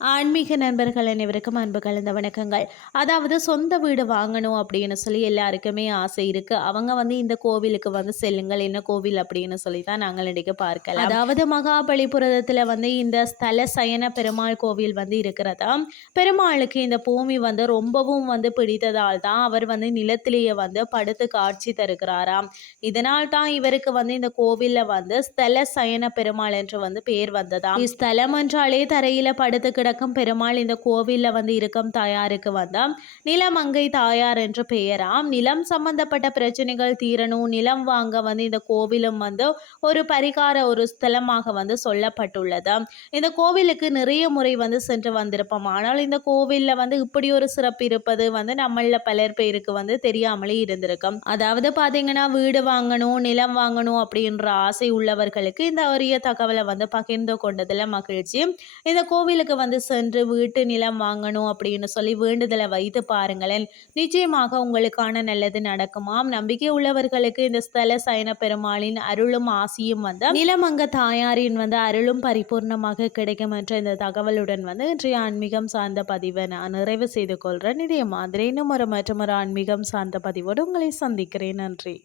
ஆன்மீக நண்பர்கள் அனைவருக்கும் அன்பு கலந்த வணக்கங்கள். அதாவது சொந்த வீடு வாங்கணும் அப்படின்னு சொல்லி எல்லாருக்குமே ஆசை இருக்கு. அவங்க வந்து இந்த கோவிலுக்கு வந்து செல்லுங்கள் என்ன கோவில் அப்படின்னு சொல்லி தான் நாங்கள் இன்றைக்கு பார்க்கலாம். அதாவது மகாபலிபுரத்தில் வந்து இந்த ஸ்தல சயன பெருமாள் கோவில் வந்து இருக்கிறதா? பெருமாளுக்கு இந்த பூமி வந்து ரொம்பவும் வந்து பிடித்ததால் தான் அவர் வந்து நிலத்திலேயே வந்து படுத்து காட்சி தருகிறாராம். இதனால் தான் இவருக்கு வந்து இந்த கோவில்ல வந்து ஸ்தல சயன பெருமாள் என்று வந்து பேர் வந்ததாம். ஸ்தலம் என்றாலே தரையில படுத்து அடக்கம் பெருமாள் இந்த கோவிலில் வந்து இருக்கும் தாயாருக்கு வந்து நிலமங்கை தாயார் என்று பெயராம். நிலம் சம்பந்தப்பட்ட பிரச்சனைகள் தீரணும். நிலம் வாங்க வந்து இந்த கோவிலும் வந்து ஒரு பரிகார ஒரு ஸ்தலமாக வந்து சொல்லப்பட்டுள்ளது. இந்த கோவிலுக்கு நிறைய முறை வந்து சென்று வந்திருப்போம். ஆனால் இந்த கோவிலில் வந்து இப்படி ஒரு சிறப்பு இருப்பது வந்து நம்மள பலர் பேருக்கு வந்து தெரியாமலே இருந்திருக்கும். அதாவது பார்த்தீங்கன்னா வீடு வாங்கணும் நிலம் வாங்கணும் அப்படின்ற ஆசை உள்ளவர்களுக்கு இந்த அரிய தகவலை வந்து பகிர்ந்து கொண்டதில் மகிழ்ச்சி. இந்த கோவிலுக்கு வந்து சென்று வீட்டு நிலம் வாங்கணும் அப்படின்னு சொல்லி வேண்டுதலை வைத்து பாருங்களேன். நிச்சயமாக உங்களுக்கான நல்லது நடக்குமாம் நம்பிக்கை உள்ளவர்களுக்கு இந்த ஸ்தல சயன பெருமாளின் அருளும் ஆசியும் வந்து நிலமங்க தாயாரின் வந்து அருளும் பரிபூர்ணமாக கிடைக்கும் என்ற இந்த தகவலுடன் வந்து இன்றைய ஆன்மீகம் சார்ந்த பதிவை நான் நிறைவு செய்து கொள்கிறேன் இதே மாதிரி இன்னும் ஒரு மற்றும் ஒரு ஆன்மீகம் சார்ந்த பதிவோடு உங்களை சந்திக்கிறேன். நன்றி.